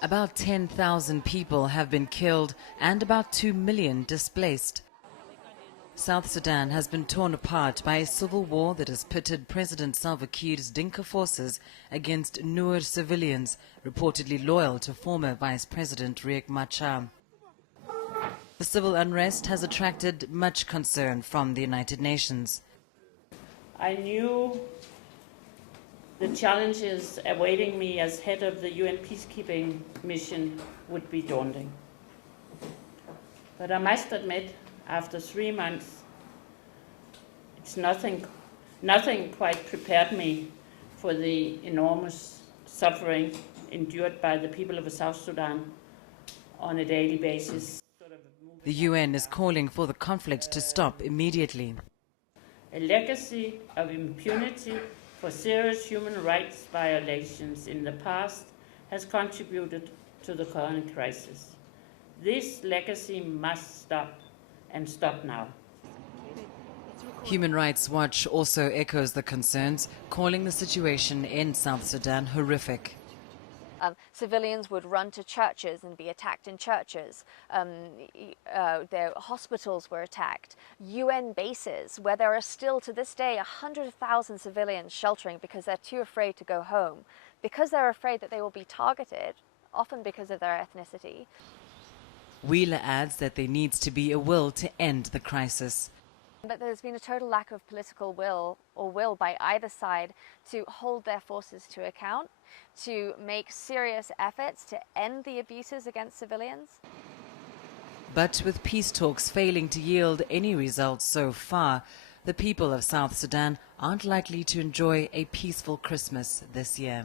About 10,000 people have been killed and about 2 million displaced. South Sudan has been torn apart by a civil war that has pitted President Salva Kiir's Dinka forces against Nuer civilians, reportedly loyal to former Vice President Riek Machar. The civil unrest has attracted much concern from the United Nations. I knew the challenges awaiting me as head of the UN peacekeeping mission would be daunting. But I must admit, after 3 months, nothing quite prepared me for the enormous suffering endured by the people of South Sudan on a daily basis. The UN is calling for the conflict to stop immediately. A legacy of impunity for serious human rights violations in the past has contributed to the current crisis. This legacy must stop, and stop now. Human Rights Watch also echoes the concerns, calling the situation in South Sudan horrific. Civilians would run to churches and be attacked in churches. Their hospitals were attacked. UN bases, where there are still to this day 100,000 civilians sheltering because they're too afraid to go home, because they're afraid that they will be targeted, often because of their ethnicity. Wheeler adds that there needs to be a will to end the crisis. But there's been a total lack of political will by either side to hold their forces to account, to make serious efforts to end the abuses against civilians. But with peace talks failing to yield any results so far, the people of South Sudan aren't likely to enjoy a peaceful Christmas this year.